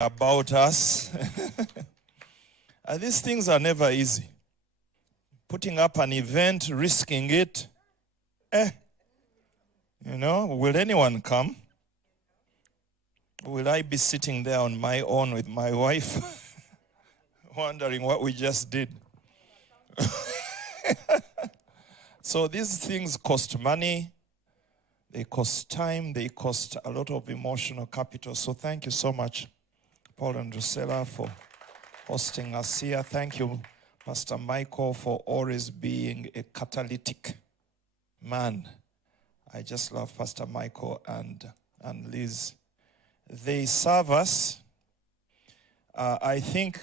about us. These things are never easy. Putting up an event, risking it. Will anyone come? Will I be sitting there on my own with my wife, wondering what we just did? So these things cost money, they cost time, they cost a lot of emotional capital. So thank you so much, Paul and Drusilla, for hosting us here. Thank you, Pastor Michael, for always being a catalytic man. I just love Pastor Michael and Liz. They serve us. I think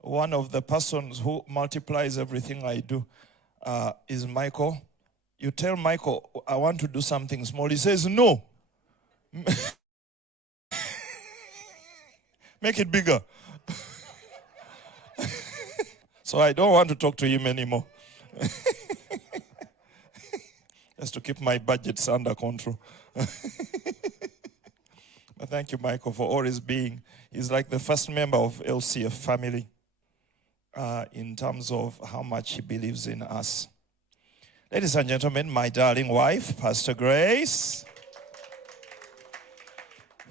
one of the persons who multiplies everything I do is Michael. You tell Michael, I want to do something small. He says, no. Make it bigger. So I don't want to talk to him anymore. Just to keep my budgets under control. But thank you, Michael, for always being. He's like the first member of LCF family in terms of how much he believes in us. Ladies and gentlemen, my darling wife, Pastor Grace.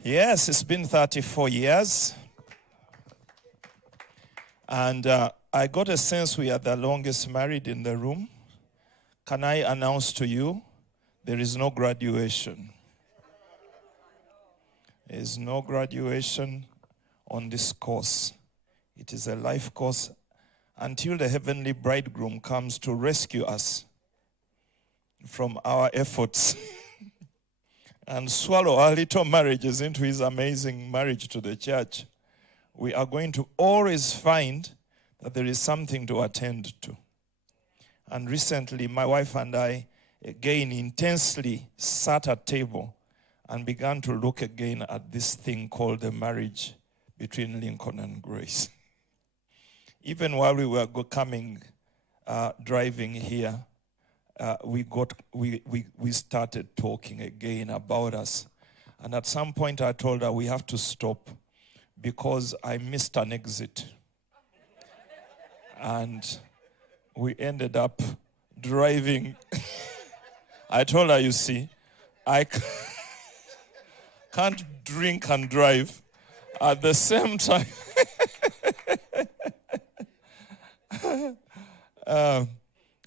Yes, it's been 34 years. And I got a sense we are the longest married in the room. Can I announce to you, there is no graduation. There is no graduation on this course. It is a life course until the heavenly bridegroom comes to rescue us from our efforts and swallow our little marriages into his amazing marriage to the church. We are going to always find that there is something to attend to. And recently, my wife and I, again, intensely sat at table and began to look again at this thing called the marriage between Lincoln and Grace. Even while we were driving here, we started talking again about us. And at some point, I told her we have to stop because I missed an exit. And we ended up driving. I told her, you see, I can't drink and drive at the same time.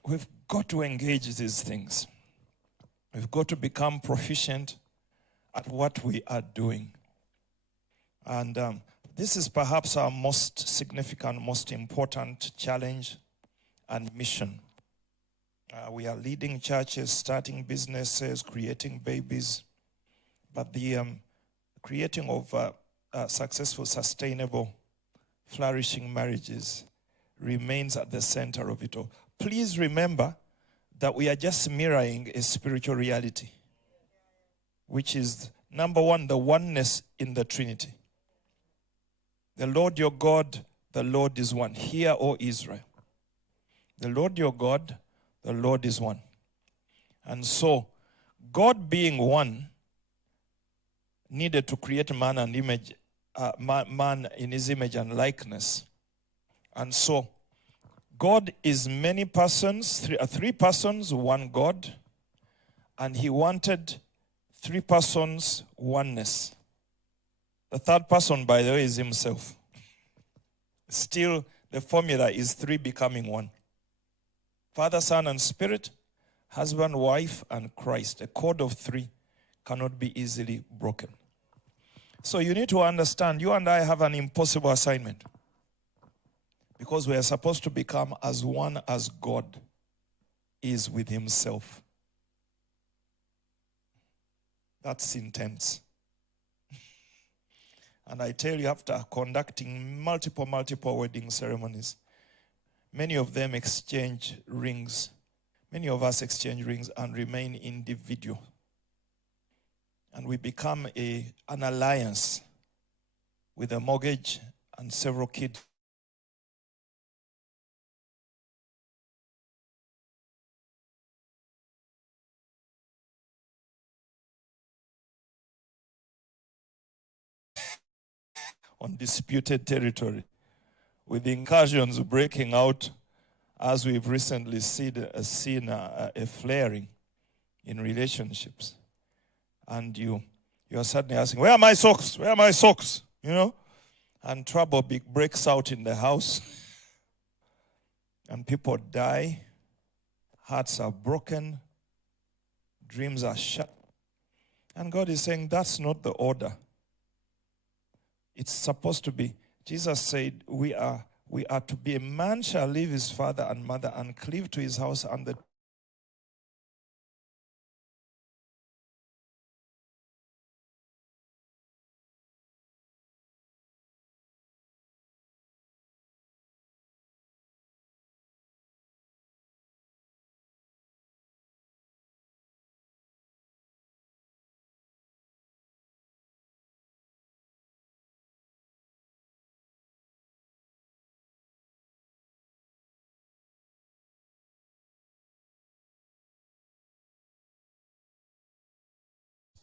We've got to engage these things. We've got to become proficient at what we are doing. And this is perhaps our most significant, most important challenge and mission. We are leading churches, starting businesses, creating babies. But the creating of successful, sustainable, flourishing marriages remains at the center of it all. Please remember that we are just mirroring a spiritual reality, which is, number one, the oneness in the Trinity. The Lord your God, the Lord is one. Hear, O Israel. The Lord your God, the Lord is one. And so, God being one, needed to create man and image, man in his image and likeness. And so, God is many persons, three persons, one God, and he wanted three persons, oneness. The third person, by the way, is himself. Still, the formula is three becoming one. Father, Son, and Spirit, husband, wife, and Christ. A code of three cannot be easily broken. So you need to understand, you and I have an impossible assignment. Because we are supposed to become as one as God is with himself. That's intense. And I tell you, after conducting multiple wedding ceremonies, many of them exchange rings. Many of us exchange rings and remain individual. And we become an alliance with a mortgage and several kids. on disputed territory, with incursions breaking out, as we've recently seen a flaring in relationships. And you are suddenly asking, where are my socks? Where are my socks? You know? And trouble breaks out in the house. And people die. Hearts are broken. Dreams are shut. And God is saying, that's not the order. It's supposed to be. Jesus said, we are to be, a man shall leave his father and mother and cleave to his house, and the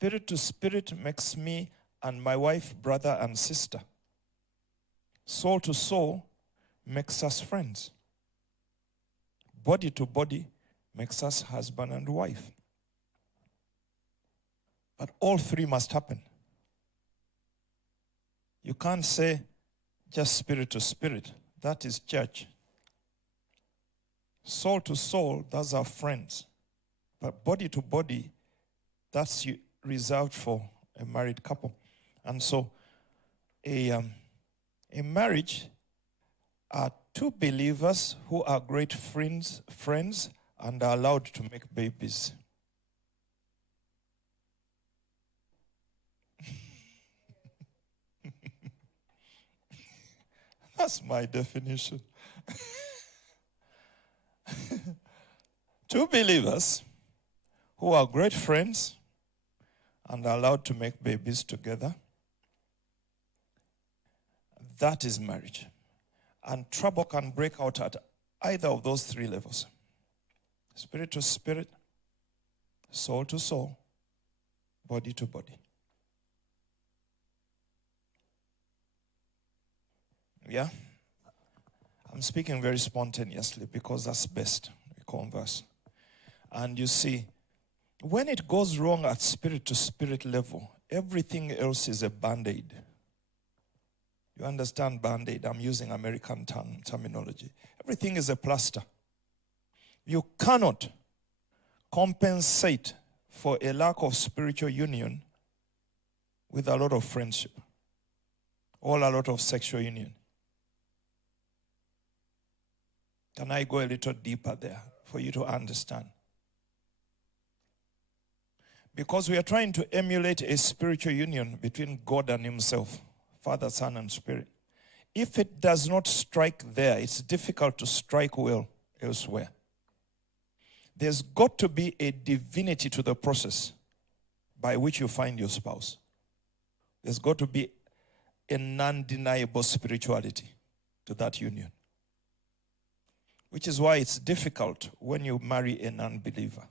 spirit to spirit makes me and my wife brother and sister. Soul to soul makes us friends. Body to body makes us husband and wife. But all three must happen. You can't say just spirit to spirit. That is church. Soul to soul, those are friends. But body to body, that's reserved for a married couple. And so a marriage are two believers who are great friends and are allowed to make babies. That's my definition. Two believers who are great friends and are allowed to make babies together. That is marriage. And trouble can break out at either of those three levels. Spirit to spirit, soul to soul, body to body. Yeah? I'm speaking very spontaneously because that's best. We converse. And you see, when it goes wrong at spirit to spirit level, everything else is a band-aid. You understand band-aid? I'm using American terminology. Everything is a plaster. You cannot compensate for a lack of spiritual union with a lot of friendship or a lot of sexual union. Can I go a little deeper there for you to understand? Because we are trying to emulate a spiritual union between God and himself, Father, Son, and Spirit. If it does not strike there, it's difficult to strike well elsewhere. There's got to be a divinity to the process by which you find your spouse. There's got to be a non-deniable spirituality to that union. Which is why it's difficult when you marry a non-believer.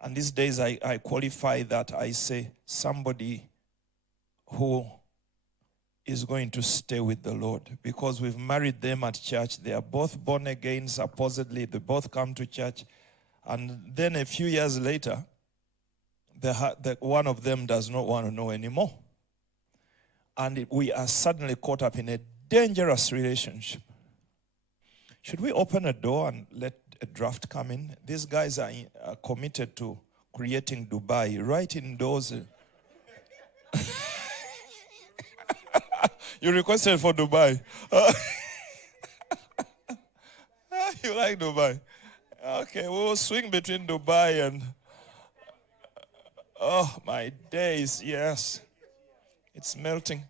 And these days I qualify that. I say somebody who is going to stay with the Lord, because we've married them at church. They are both born again, supposedly. They both come to church. And then a few years later, one of them does not want to know anymore. And we are suddenly caught up in a dangerous relationship. Should we open a door and let a draft come in? These guys are committed to creating Dubai right indoors. You requested for Dubai. You like Dubai? Okay, we'll swing between Dubai and... Oh, my days, yes. It's melting.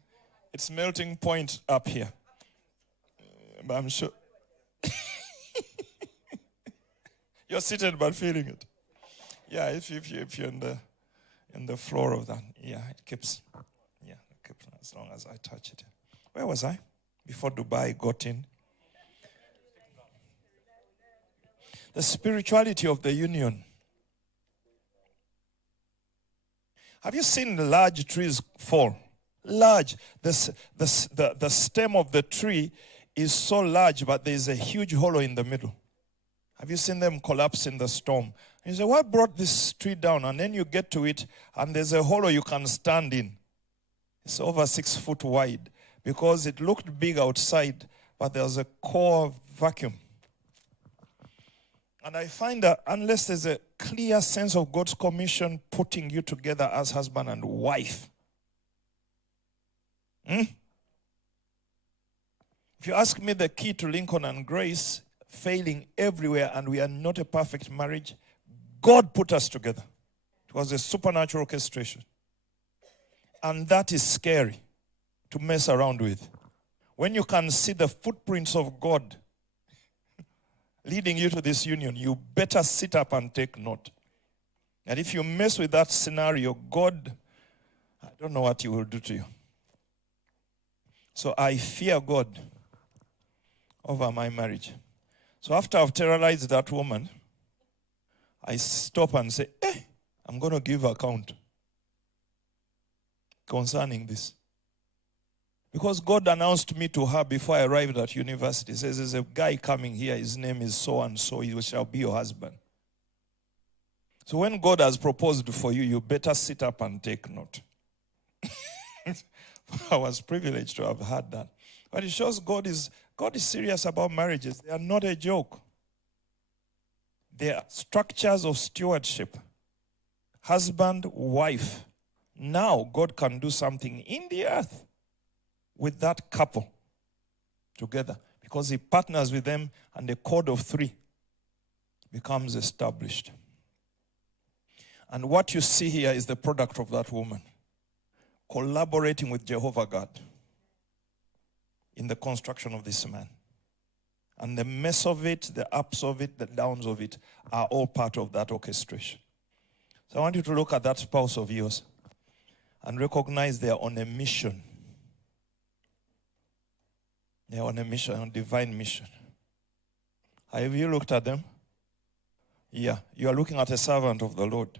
It's melting point up here. But I'm sure... You're seated but feeling it. Yeah, if you're in the floor of that, yeah, it keeps as long as I touch it. Where was I? Before Dubai got in. The spirituality of the union. Have you seen large trees fall? Large. The stem of the tree is so large, but there's a huge hollow in the middle. Have you seen them collapse in the storm? You say, what brought this tree down? And then you get to it, and there's a hollow you can stand in. It's over 6 foot wide because it looked big outside, but there's a core vacuum. And I find that unless there's a clear sense of God's commission putting you together as husband and wife, if you ask me the key to Lincoln and Grace failing everywhere and we are not a perfect marriage, God put us together. It was a supernatural orchestration. And that is scary to mess around with. When you can see the footprints of God leading you to this union, you better sit up and take note. And if you mess with that scenario, God, I don't know what he will do to you. So I fear God over my marriage. So after I've terrorized that woman, I stop and say, I'm going to give account concerning this. Because God announced me to her before I arrived at university. He says, there's a guy coming here, his name is so-and-so, he shall be your husband. So when God has proposed for you, you better sit up and take note. I was privileged to have had that. But it shows God is serious about marriages. They are not a joke. They are structures of stewardship. Husband, wife. Now God can do something in the earth with that couple together because he partners with them and the code of 3 becomes established. And what you see here is the product of that woman collaborating with Jehovah God in the construction of this man. And the mess of it, the ups of it, the downs of it are all part of that orchestration. So I want you to look at that spouse of yours and recognize they are on a mission. They are on a mission, on a divine mission. Have you looked at them? Yeah, you are looking at a servant of the Lord.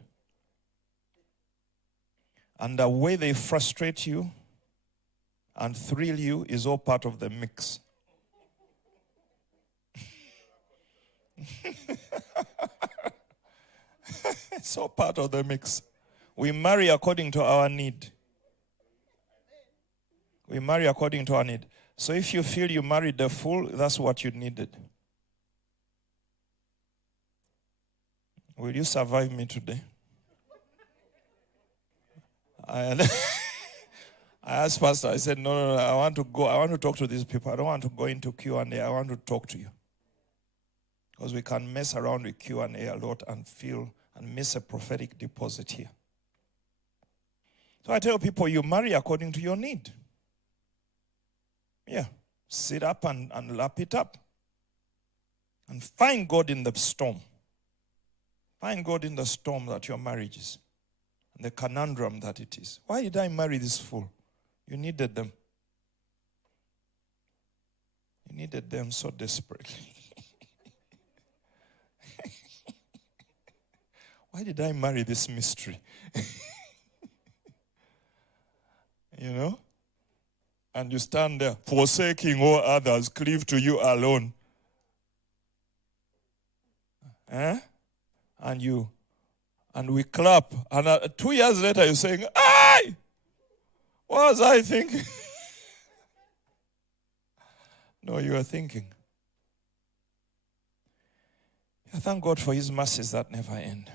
And the way they frustrate you and thrill you is all part of the mix. It's all part of the mix. We marry according to our need. We marry according to our need. So if you feel you married the fool, that's what you needed. Will you survive me today? I asked Pastor, I said, no, I want to go. I want to talk to these people. I don't want to go into Q&A. I want to talk to you. Because we can mess around with Q&A a lot and feel and miss a prophetic deposit here. So I tell people, you marry according to your need. Yeah. Sit up and lap it up. And find God in the storm. Find God in the storm that your marriage is. And the conundrum that it is. Why did I marry this fool? You needed them. You needed them so desperately. Why did I marry this mystery? You know? And you stand there, forsaking all others, cleave to you alone. And we clap. And 2 years later, you're saying, "Aye! What was I thinking?" No, you are thinking. I thank God for his mercies that never end.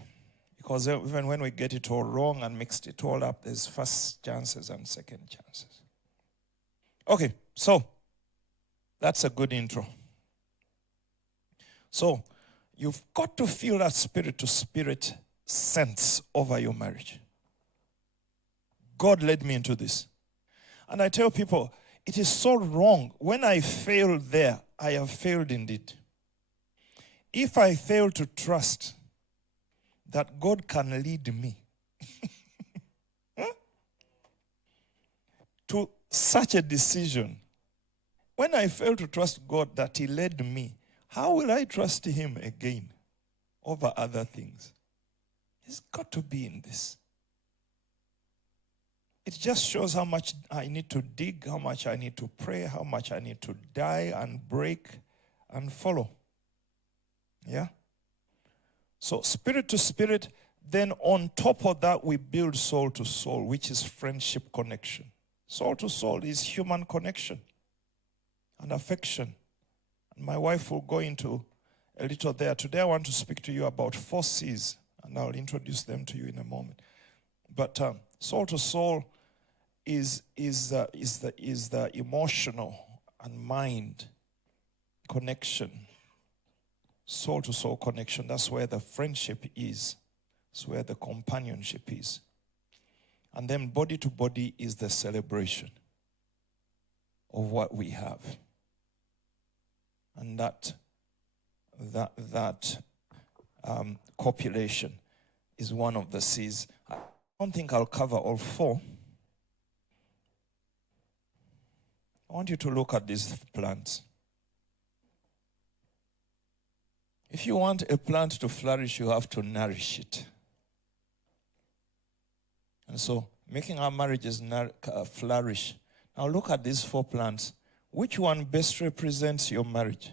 Because even when we get it all wrong and mixed it all up, there's first chances and second chances. Okay, so that's a good intro. So you've got to feel that spirit-to-spirit sense over your marriage. God led me into this. And I tell people, it is so wrong. When I fail there, I have failed indeed. If I fail to trust that God can lead me to such a decision, when I fail to trust God that he led me, how will I trust him again over other things? He's got to be in this. it just shows how much I need to dig, how much I need to pray, how much I need to die and break and follow. Yeah? So spirit to spirit, then on top of that we build soul to soul, which is friendship connection. Soul to soul is human connection and affection. And my wife will go into a little there. Today I want to speak to you about 4 C's, and I'll introduce them to you in a moment. But soul to soul is the emotional and mind connection. Soul to soul connection. That's where the friendship is. That's where the companionship is. And then body to body is the celebration of what we have. And that copulation is one of the C's. I don't think I'll cover all 4. I want you to look at these plants. If you want a plant to flourish, you have to nourish it. And so, making our marriages flourish. Now look at these 4 plants. Which one best represents your marriage?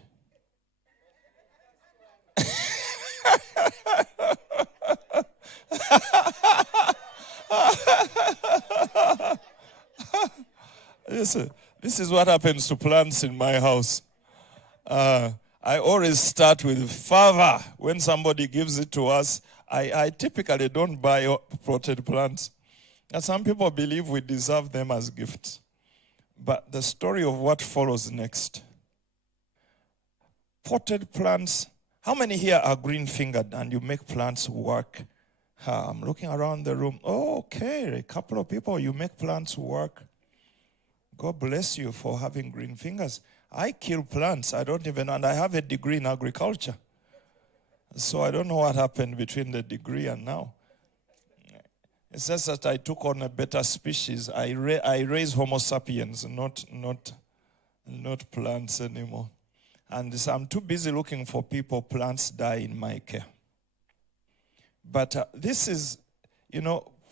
This is what happens to plants in my house. I always start with fervor. When somebody gives it to us, I typically don't buy potted plants. And some people believe we deserve them as gifts. But the story of what follows next. Potted plants. How many here are green-fingered and you make plants work? I'm looking around the room. Oh, okay, a couple of people, you make plants work. God bless you for having green fingers. I kill plants. I don't even, and I have a degree in agriculture. So I don't know what happened between the degree and now. It's just that I took on a better species. I raise Homo sapiens, not plants anymore. And so I'm too busy looking for people. Plants die in my care. But this is,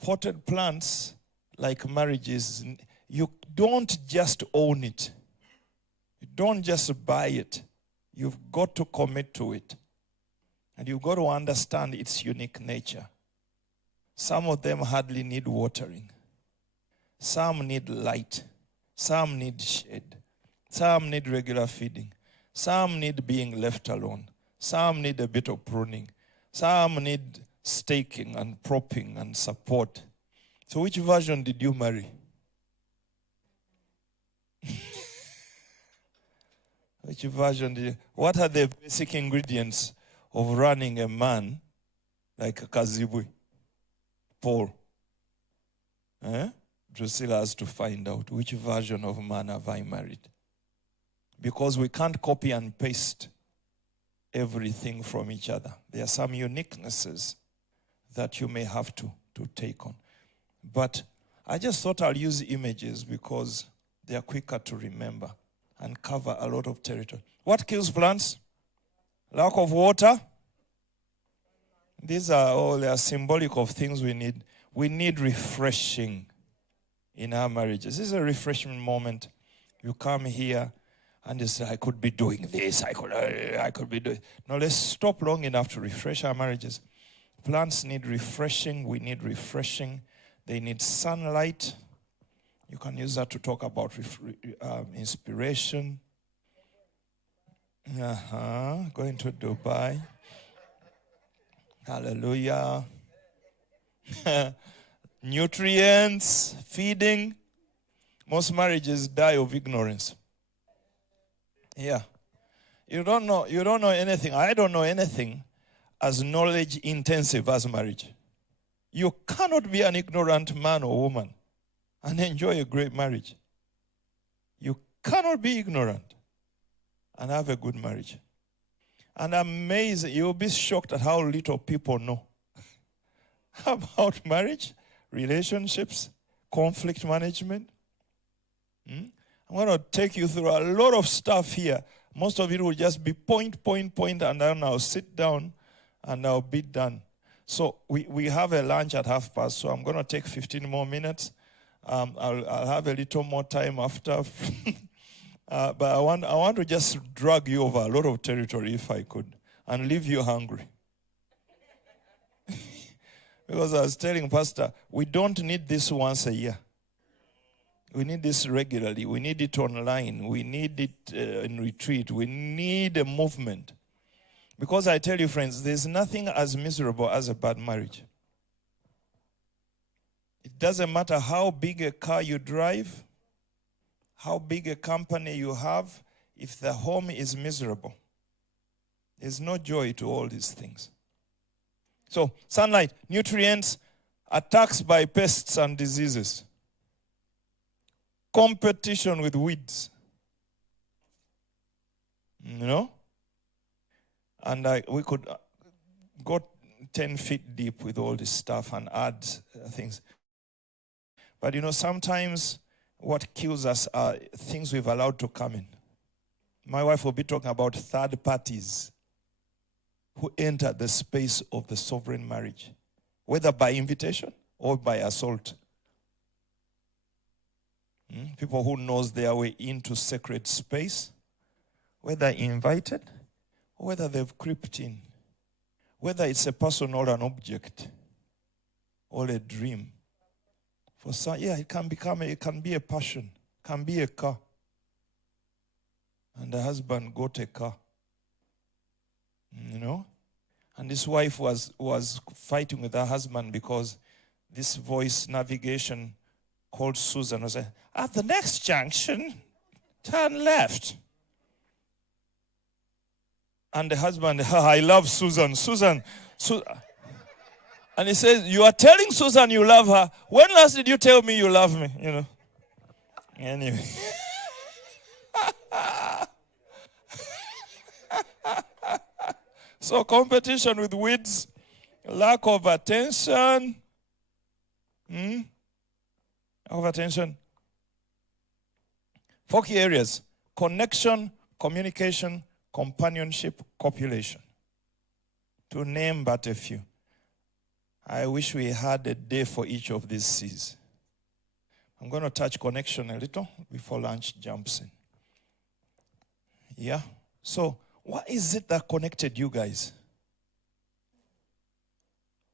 potted plants, like marriages, you don't just own it. You don't just buy it. You've got to commit to it. And you've got to understand its unique nature. Some of them hardly need watering. Some need light. Some need shade. Some need regular feeding. Some need being left alone. Some need a bit of pruning. Some need staking and propping and support. So which version did you marry? Which version did you? What are the basic ingredients of running a man like Kazibwe? Paul. Drusilla has to find out which version of man have I married. Because we can't copy and paste everything from each other. There are some uniquenesses that you may have to take on. But I just thought I'll use images because they are quicker to remember and cover a lot of territory. What kills plants? Lack of water. These are all, they are symbolic of things we need. We need refreshing in our marriages. This is a refreshment moment. You come here and you say, I could be doing this, I could be doing. No, let's stop long enough to refresh our marriages. Plants need refreshing. We need refreshing. They need sunlight. You can use that to talk about inspiration. Going to Dubai. Hallelujah. Nutrients, feeding. Most marriages die of ignorance. Yeah. You don't know anything. I don't know anything as knowledge intensive as marriage. You cannot be an ignorant man or woman and enjoy a great marriage. You cannot be ignorant and have a good marriage. And amazing, you'll be shocked at how little people know about marriage, relationships, conflict management. I'm going to take you through a lot of stuff here. Most of it will just be point, and then I'll sit down and I'll be done. So we have a lunch at 12:30, so I'm going to take 15 more minutes. I'll have a little more time after. But I want to just drag you over a lot of territory if I could and leave you hungry. Because I was telling Pastor, we don't need this once a year. We need this regularly. We need it online. We need it in retreat. We need a movement. Because I tell you, friends, there's nothing as miserable as a bad marriage. It doesn't matter how big a car you drive, how big a company you have, if the home is miserable, there's no joy to all these things. So, sunlight, nutrients, attacks by pests and diseases, competition with weeds. You know? And we could go 10 feet deep with all this stuff and add things. But you know, sometimes what kills us are things we've allowed to come in. My wife will be talking about third parties who enter the space of the sovereign marriage, whether by invitation or by assault. People who knows their way into sacred space, whether invited or whether they've crept in, whether it's a person or an object or a dream. For some, it can be a passion, can be a car. And the husband got a car. You know? And this wife was fighting with her husband because this voice navigation called Susan was saying, at the next junction, turn left. And the husband, I love Susan. Susan. And he says, you are telling Susan you love her. When last did you tell me you love me? You know. Anyway. So competition with weeds, lack of attention. Lack of attention. 4 key areas: connection, communication, companionship, copulation. To name but a few. I wish we had a day for each of these C's. I'm going to touch connection a little before lunch jumps in. Yeah? So, what is it that connected you guys?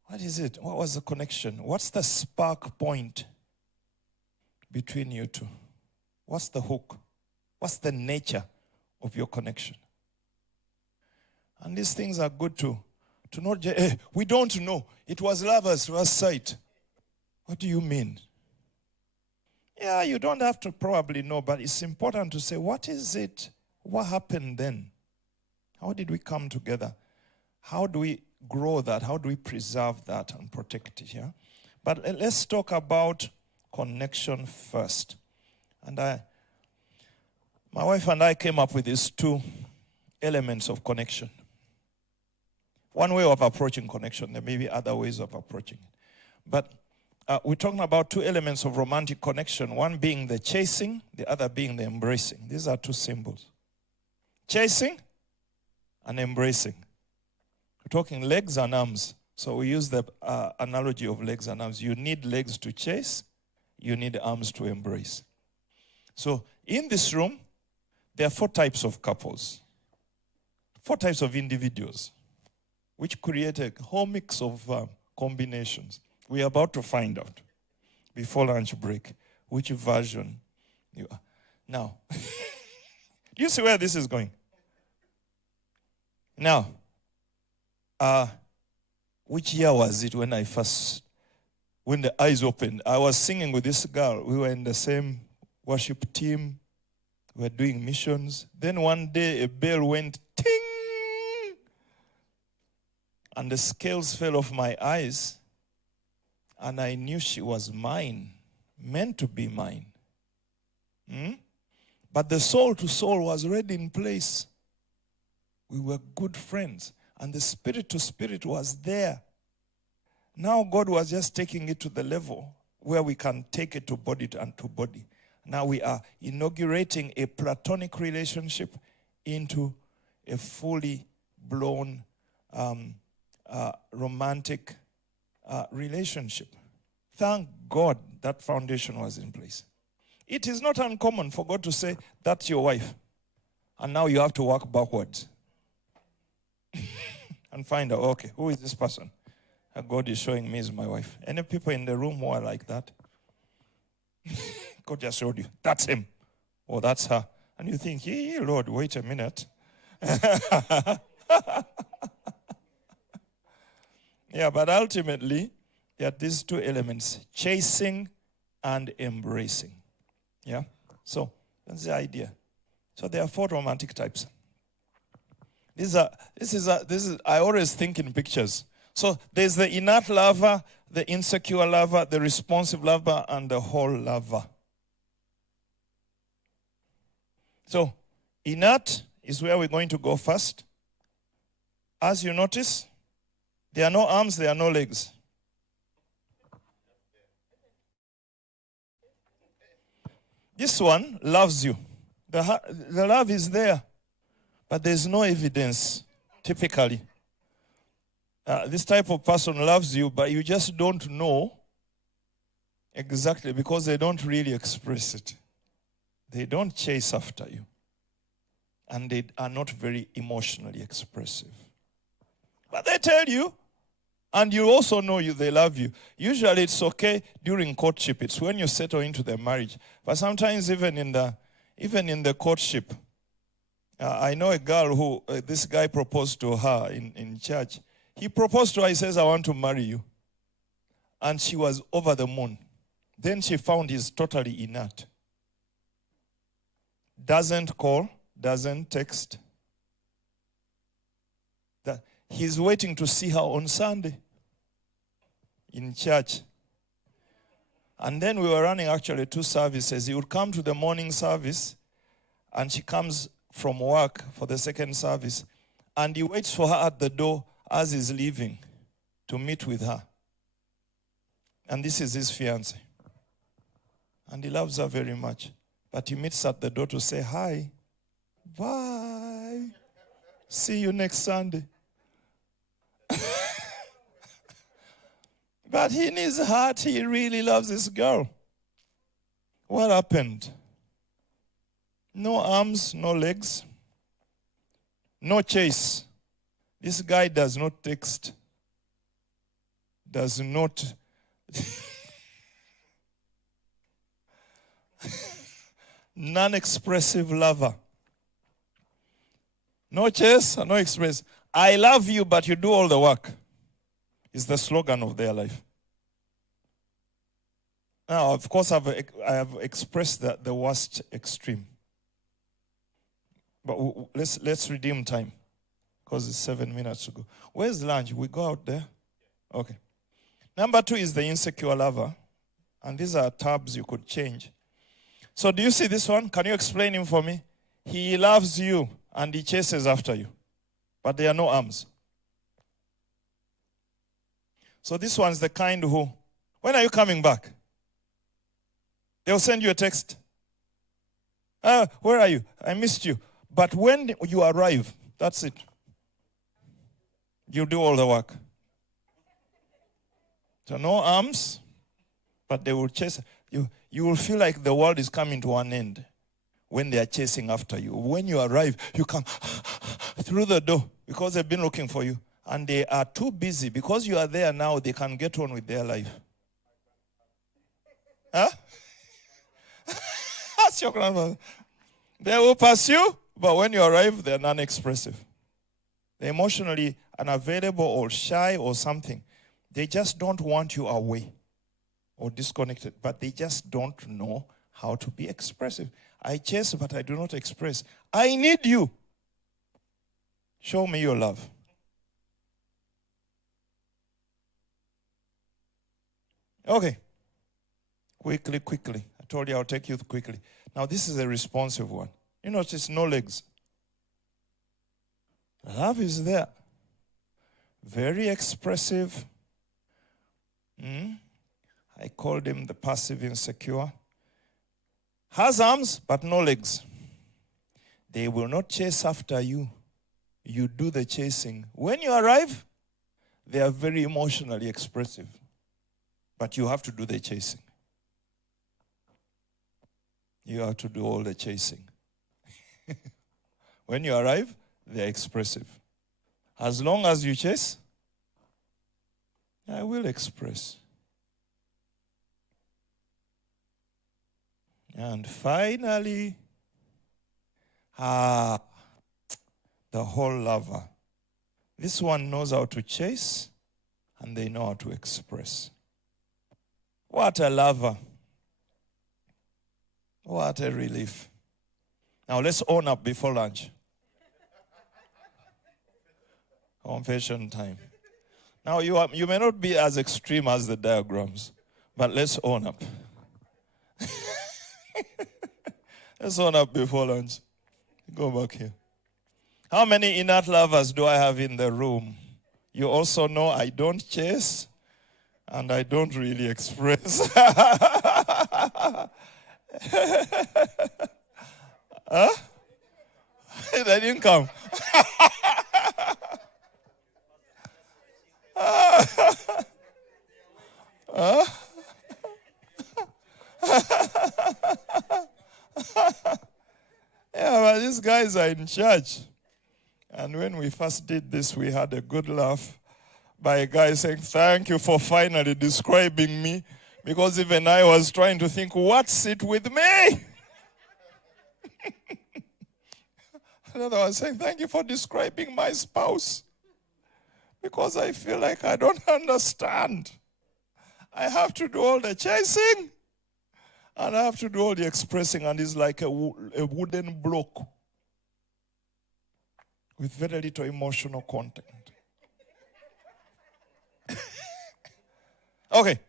What is it? What was the connection? What's the spark point between you two? What's the hook? What's the nature of your connection? And these things are good to not just, we don't know. It was lovers first sight. What do you mean? Yeah, you don't have to probably know, but it's important to say, what is it? What happened then? How did we come together? How do we grow that? How do we preserve that and protect it? Yeah? But let's talk about connection first. And my wife and I came up with these 2 elements of connection. One way of approaching connection. There may be other ways of approaching it. But we're talking about 2 elements of romantic connection. One being the chasing, the other being the embracing. These are 2 symbols. Chasing and embracing. We're talking legs and arms. So we use the analogy of legs and arms. You need legs to chase. You need arms to embrace. So in this room, there are 4 types of couples. 4 types of individuals, which create a whole mix of combinations. We are about to find out before lunch break which version you are. Now, do you see where this is going? Now, which year was it when when the eyes opened? I was singing with this girl. We were in the same worship team. We were doing missions. Then one day a bell went ting. And the scales fell off my eyes, and I knew she was mine, meant to be mine. But the soul to soul was already in place. We were good friends, and the spirit to spirit was there. Now God was just taking it to the level where we can take it to body and to body. Now we are inaugurating a platonic relationship into a fully blown romantic relationship. Thank God that foundation was in place. It is not uncommon for God to say, that's your wife. And now you have to work backwards. And find out, okay, who is this person? God is showing me is my wife. Any people in the room who are like that? God just showed you, that's him. Or that's her. And you think, hey, Lord, wait a minute. Yeah, but ultimately, there are these two elements, chasing and embracing. Yeah? So, that's the idea. So there are 4 romantic types. I always think in pictures. So there's the inert lover, the insecure lover, the responsive lover, and the whole lover. So inert is where we're going to go first. As you notice, there are no arms, there are no legs. This one loves you. The love is there, but there's no evidence, typically. This type of person loves you, but you just don't know exactly because they don't really express it. They don't chase after you. And they are not very emotionally expressive. But they tell you, and you also know they love you. Usually it's okay during courtship. It's when you settle into the marriage. But sometimes even in the courtship, I know a girl who, this guy proposed to her in church. He proposed to her, he says, I want to marry you. And she was over the moon. Then she found he's totally inert. Doesn't call, doesn't text. He's waiting to see her on Sunday in church. And then we were running actually 2 services. He would come to the morning service, and she comes from work for the second service. And he waits for her at the door as he's leaving to meet with her. And this is his fiancée. And he loves her very much. But he meets at the door to say, hi, bye, see you next Sunday. But in his heart, he really loves this girl. What happened? No arms, no legs, no chase. This guy does not text, does not non-expressive lover. No chase, no express. I love you, but you do all the work. Is the slogan of their life. Now, of course, I have expressed the worst extreme. But let's redeem time, because it's 7 minutes to go. Where's lunch? We go out there? Okay. Number 2 is the insecure lover. And these are tabs you could change. So do you see this one? Can you explain him for me? He loves you and he chases after you. But there are no arms. So this one's the kind who, when are you coming back? They'll send you a text. Where are you? I missed you. But when you arrive, that's it. You do all the work. So no arms, but they will chase you. You will feel like the world is coming to an end when they are chasing after you. When you arrive, you come through the door because they've been looking for you. And they are too busy. Because you are there now, they can get on with their life. Huh? That's your grandmother. They will pursue, but when you arrive, they're non-expressive. They're emotionally unavailable or shy or something. They just don't want you away or disconnected, but they just don't know how to be expressive. I chase, but I do not express. I need you. Show me your love. Okay. Quickly. I told you I'll take you quickly. Now this is a responsive one. You notice no legs. Love is there. Very expressive. I called him the passive insecure. Has arms, but no legs. They will not chase after you. You do the chasing. When you arrive, they are very emotionally expressive. But you have to do the chasing. You have to do all the chasing. When you arrive, they're expressive. As long as you chase, I will express. And finally, the whole lover. This one knows how to chase, and they know how to express. What a lover. What a relief. Now let's own up before lunch. Confession time. Now you may not be as extreme as the diagrams, but let's own up. Let's own up before lunch. Go back here. How many inert lovers do I have in the room? You also know I don't chase and I don't really express. Huh? They didn't come. Huh? Yeah, but these guys are in church. And when we first did this, we had a good laugh by a guy saying, "Thank you for finally describing me," because even I was trying to think, what's it with me? Another one saying, "Thank you for describing my spouse, because I feel like I don't understand. I have to do all the chasing, and I have to do all the expressing, and it's like a wooden block with very little emotional content." Okay,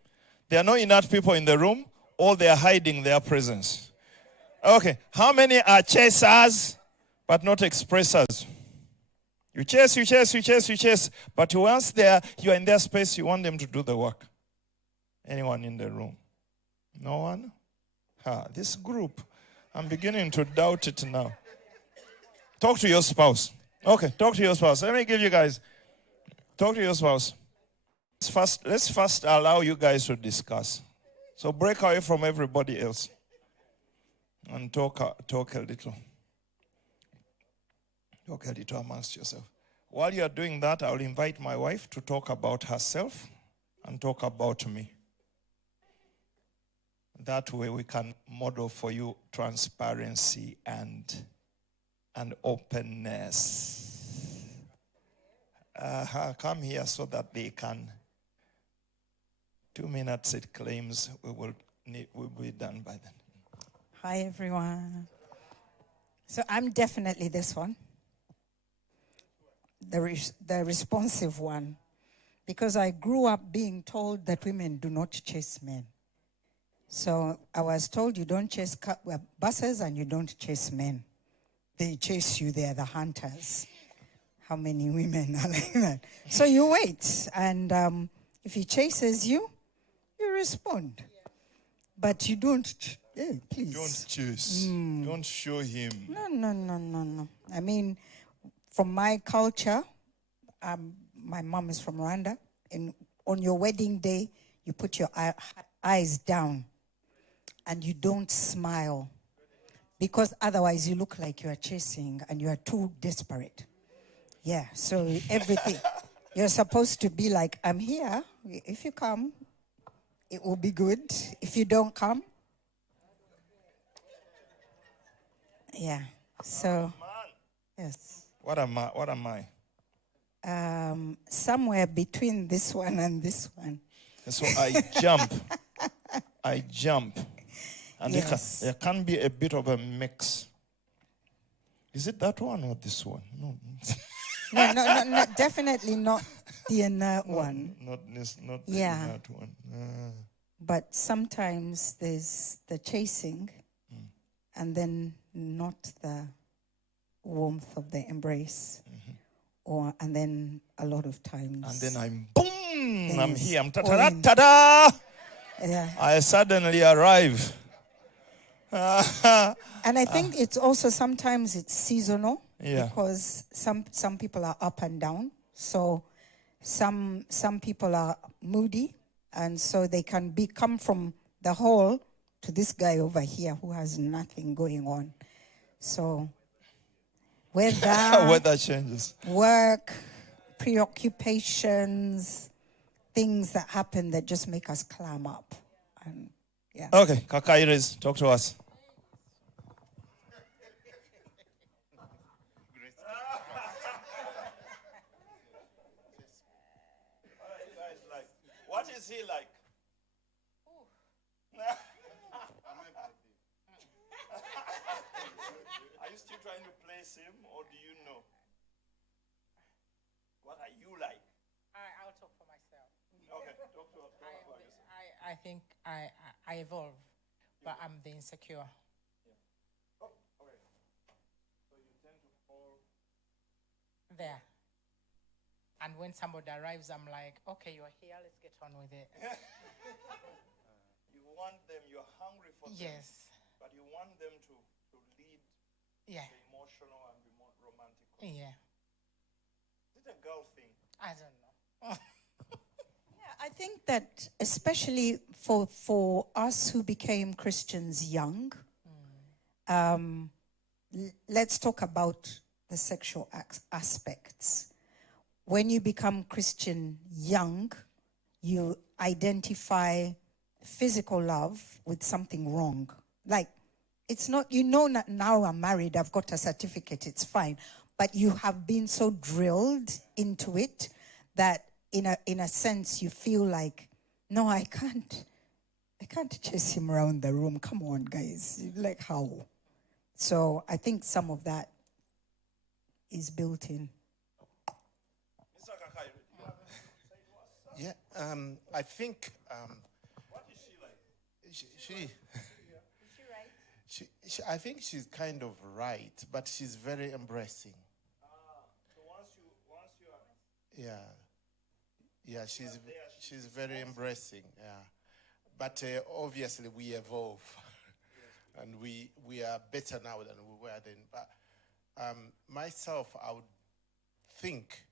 there are no inert people in the room, or they are hiding their presence. Okay, how many are chasers but not expressors? You chase, you chase, you chase, you chase, but once you are in their space, you want them to do the work. Anyone in the room? No one? This group, I'm beginning to doubt it now. Talk to your spouse. Okay, talk to your spouse. Let me give you guys. Talk to your spouse. Let's first allow you guys to discuss. So break away from everybody else and talk a little. Talk a little amongst yourself. While you are doing that, I'll invite my wife to talk about herself and talk about me. That way we can model for you transparency and openness. Come here so that they can. 2 minutes it claims we'll be done by then. Hi everyone. So I'm definitely this one. The responsive one. Because I grew up being told that women do not chase men. So I was told you don't chase buses and you don't chase men. They chase you, they're the hunters. How many women are like that? So you wait, and if he chases you, you respond. But you don't, please. Don't chase. Don't show him. No. I mean, from my culture, my mom is from Rwanda, and on your wedding day, you put your eyes down and you don't smile, because otherwise you look like you are chasing and you are too desperate. Yeah, so everything, you're supposed to be like, I'm here. If you come, it will be good. If you don't come, yeah. So, yes. What am I? Somewhere between this one and this one. So I jump. And yes. There can be a bit of a mix. Is it that one or this one? No. No, definitely not the inert one. Not the inert one. But sometimes there's the chasing, and then not the warmth of the embrace. And then a lot of times. And then I'm boom! I'm here. I'm ta-da-da-da-da! Yeah. I suddenly arrive. And I think it's also sometimes it's seasonal. Yeah. Because some people are up and down. So some people are moody And so they can come from the hall to this guy over here who has nothing going on. So whether Weather changes. work, preoccupations, things that happen that just make us clam up. And yeah. Okay, Kakairis, talk to us. What is he like? Are you still trying to place him, or do you know? What are you like? I'll talk for myself. Okay, talk to us. Talk about yourself. I think I evolve, but I'm the insecure. Oh, okay. So you tend to fall. There. And when somebody arrives, I'm like, okay, you're here, let's get on with it. You want them, you're hungry for them. Yes. But you want them to lead Yeah. the emotional and romantic. Yeah. Is it a girl thing? I don't know. Yeah, I think that especially for us who became Christians young, let's talk about the sexual aspects. When you become Christian young, you identify physical love with something wrong. Like, it's not, now I'm married, I've got a certificate, it's fine. But you have been so drilled into it that in a sense you feel like, no, I can't chase him around the room. Come on, guys. Like, how? So I think some of that is built in. Mr. Kakai, Yeah, I think what is she like? I think she's kind of right, but she's very embracing. So once you are Yeah, she's very embracing. Yeah, but obviously we evolve, and we are better now than we were then. But myself, I would think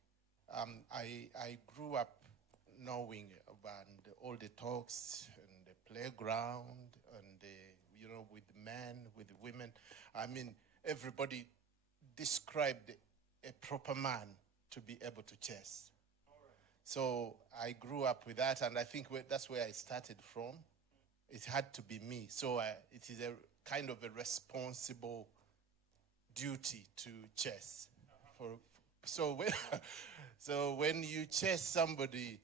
I grew up knowing about all the talks and the playground and with men, with women. I mean, everybody described a proper man to be able to chase. So I grew up with that, and I think that's where I started from. It had to be me. So it is a kind of a responsible duty to chase. So when you chase somebody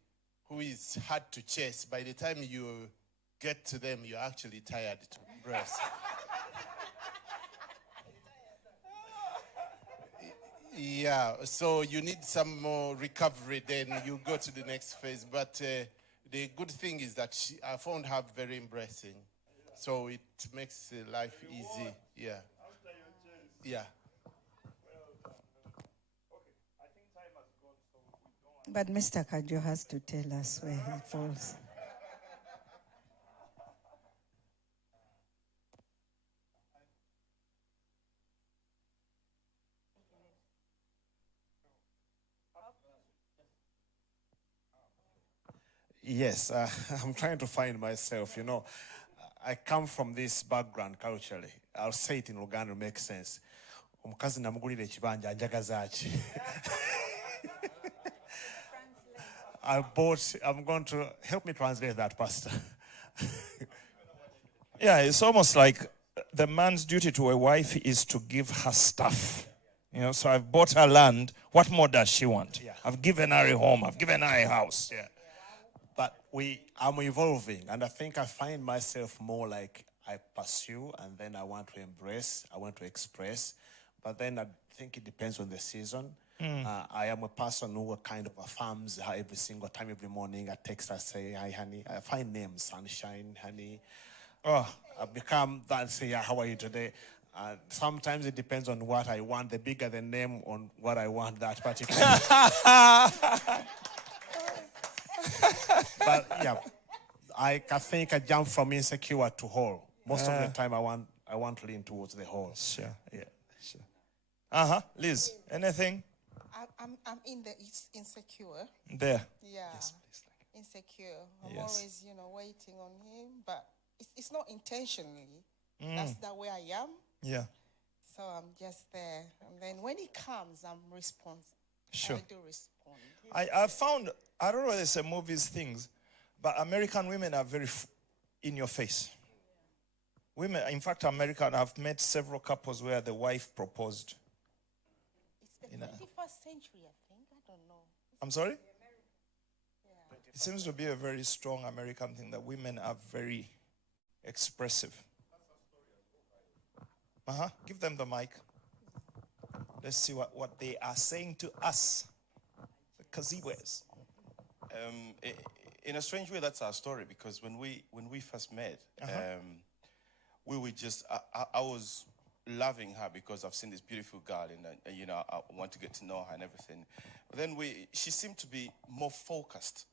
who is hard to chase, by the time you get to them, you're actually tired to embrace. Yeah, so you need some more recovery, then you go to the next phase. But the good thing is that I found her very embracing. So it makes life easy. Yeah. Yeah. But Mr. Kajo has to tell us where he falls. Yes, I'm trying to find myself. I come from this background culturally. I'll say it in Luganda to make sense. Omukazi namugulira ekibanja njagaza ki. I'm going to help me translate that, Pastor. Yeah, it's almost like the man's duty to a wife is to give her stuff. So I've bought her land. What more does she want? Yeah. I've given her a home. I've given her a house. Yeah. But I'm evolving, and I think I find myself more like I pursue, and then I want to embrace, I want to express. But then I think it depends on the season. I am a person who kind of affirms her every single time, every morning. I text her, say, hi, honey. I find names, sunshine, honey. Oh, I become that, say, yeah, how are you today? Sometimes it depends on what I want. The bigger the name on what I want, that particular. But yeah, I think I jump from insecure to whole. Most of the time, I want to lean towards the whole. sure. Yeah. Sure. Liz, anything I'm in the insecure. there? Yeah. Yes, please. insecure. I'm Yes. always, waiting on him, but it's not intentionally. That's the way I am. Yeah. So I'm just there. And then when he comes, I'm responsive. Sure. I do respond. I found, I don't know whether it's a movies things, but American women are very in your face. Women, in fact, I've met several couples where the wife proposed. It's the You know. 21st century, I think. I don't know. I'm sorry? It seems to be a very strong American thing that women are very expressive. Give them the mic. Let's see what they are saying to us. The Kaziwes. In a strange way, that's our story, because when we first met, we were just I was loving her because I've seen this beautiful girl, and I want to get to know her and everything. But then she seemed to be more focused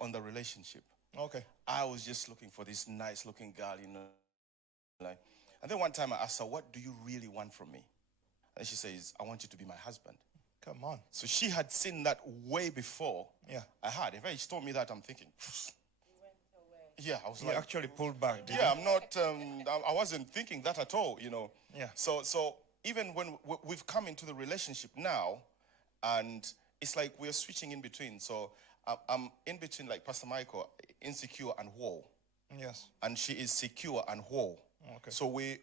on the relationship. Okay. I was just looking for this nice looking girl, like. And then one time I asked her, "What do you really want from me?" And she says, "I want you to be my husband." Come on. So she had seen that way before. Yeah. I had. In fact, she told me that, I'm thinking, yeah, I was You like, actually pulled back, did yeah, I'm not, I wasn't thinking that at all, Yeah. So even when we've come into the relationship now, and it's like we're switching in between. So I'm in between, like Pastor Michael, insecure and whole. Yes. And she is secure and whole. Okay. So we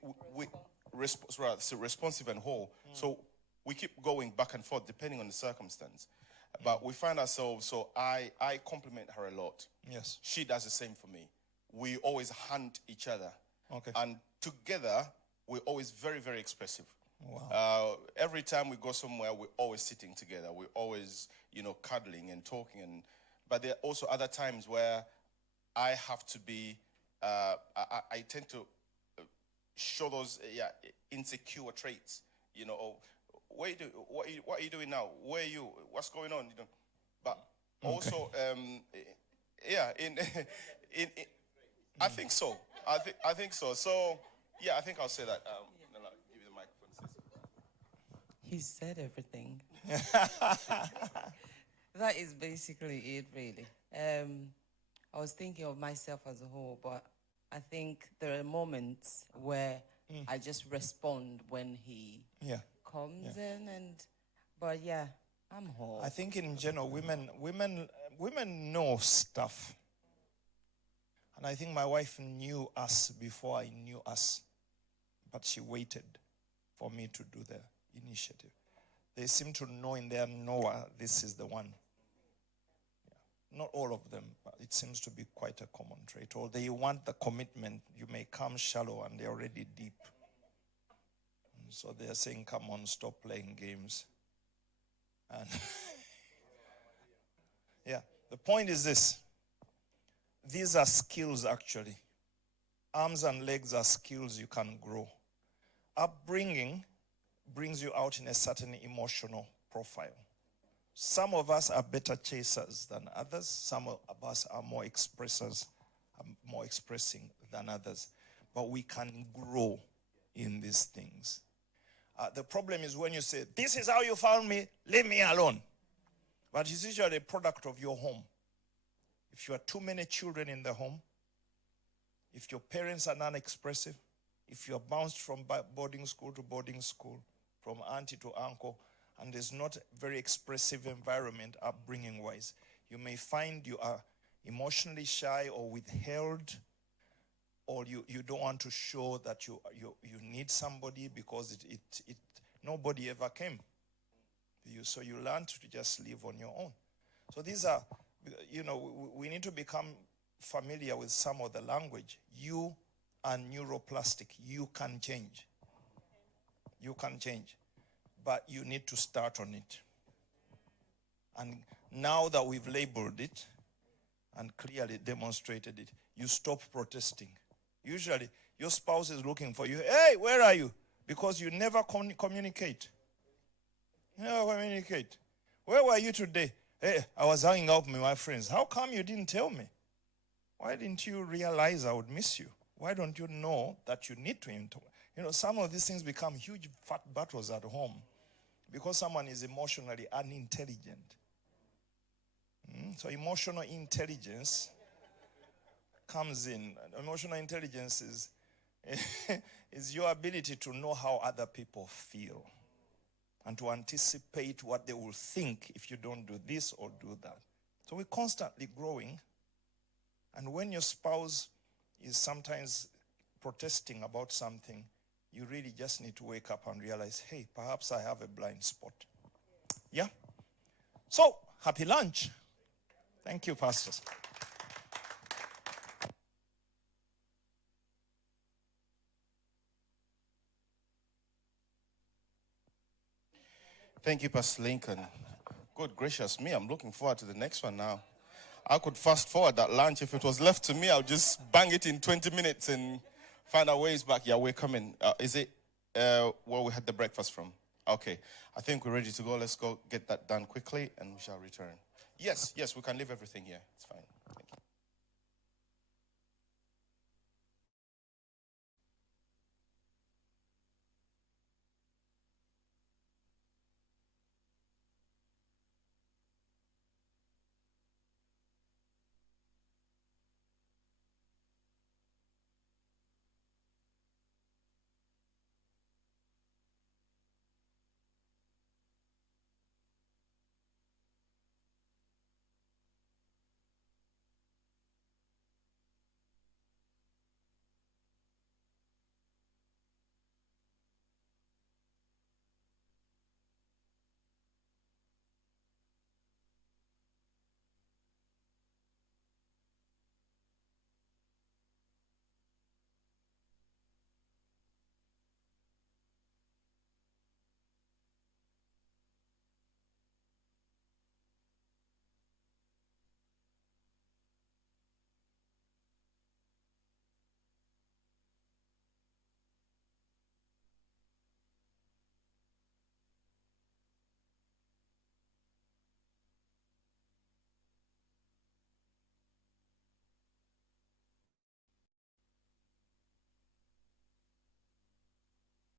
responsive and whole. So we keep going back and forth depending on the circumstance. But we find ourselves, so I compliment her a lot. Yes. She does the same for me. We always hunt each other. Okay. And together, we're always very, very expressive. Wow. Every time we go somewhere, we're always sitting together. We're always, cuddling and talking. But there are also other times where I have to be, I tend to show those insecure traits. What are you doing now? Where are you? What's going on? But also, I think so. I think so. So, I think I'll say that. Then I'll give you the microphone. He said everything. That is basically it, really. I was thinking of myself as a whole, but I think there are moments where I just respond when he comes in, but I'm whole. I think in general, women know stuff. And I think my wife knew us before I knew us. But she waited for me to do the initiative. They seem to know in their knower, this is the one. Yeah. Not all of them, but it seems to be quite a common trait. Or they want the commitment. You may come shallow and they're already deep. And so they're saying, come on, stop playing games. And the point is this. These are skills, actually. Arms and legs are skills you can grow. Upbringing brings you out in a certain emotional profile. Some of us are better chasers than others. Some of us are more expressors, more expressing than others. But we can grow in these things. The problem is when you say, this is how you found me, leave me alone. But it's usually a product of your home. If you have too many children in the home, if your parents are non-expressive, if you're bounced from boarding school to boarding school, from auntie to uncle, and there's not a very expressive environment upbringing-wise, you may find you are emotionally shy or withheld, or you don't want to show that you need somebody because nobody ever came to you. So you learn to just live on your own. So these are, we need to become familiar with some of the language. You are neuroplastic. You can change. You can change. But you need to start on it. And now that we've labeled it and clearly demonstrated it, you stop protesting. Usually, your spouse is looking for you. Hey, where are you? Because you never communicate. Never communicate. Where were you today? Hey, I was hanging out with my friends. How come you didn't tell me? Why didn't you realize I would miss you? Why don't you know that you need to? Some of these things become huge fat battles at home because someone is emotionally unintelligent. So emotional intelligence comes in. Emotional intelligence is, is your ability to know how other people feel and to anticipate what they will think if you don't do this or do that. So we're constantly growing. And when your spouse is sometimes protesting about something, you really just need to wake up and realize, hey, perhaps I have a blind spot. Yeah? So, happy lunch. Thank you, pastors. Thank you, Pastor Lincoln. Good gracious me, I'm looking forward to the next one now. I could fast forward that lunch. If it was left to me, I'll just bang it in 20 minutes and find our ways back. Yeah, we're coming. Is it where we had the breakfast from? Okay. I think we're ready to go. Let's go get that done quickly and we shall return. Yes, we can leave everything here. It's fine.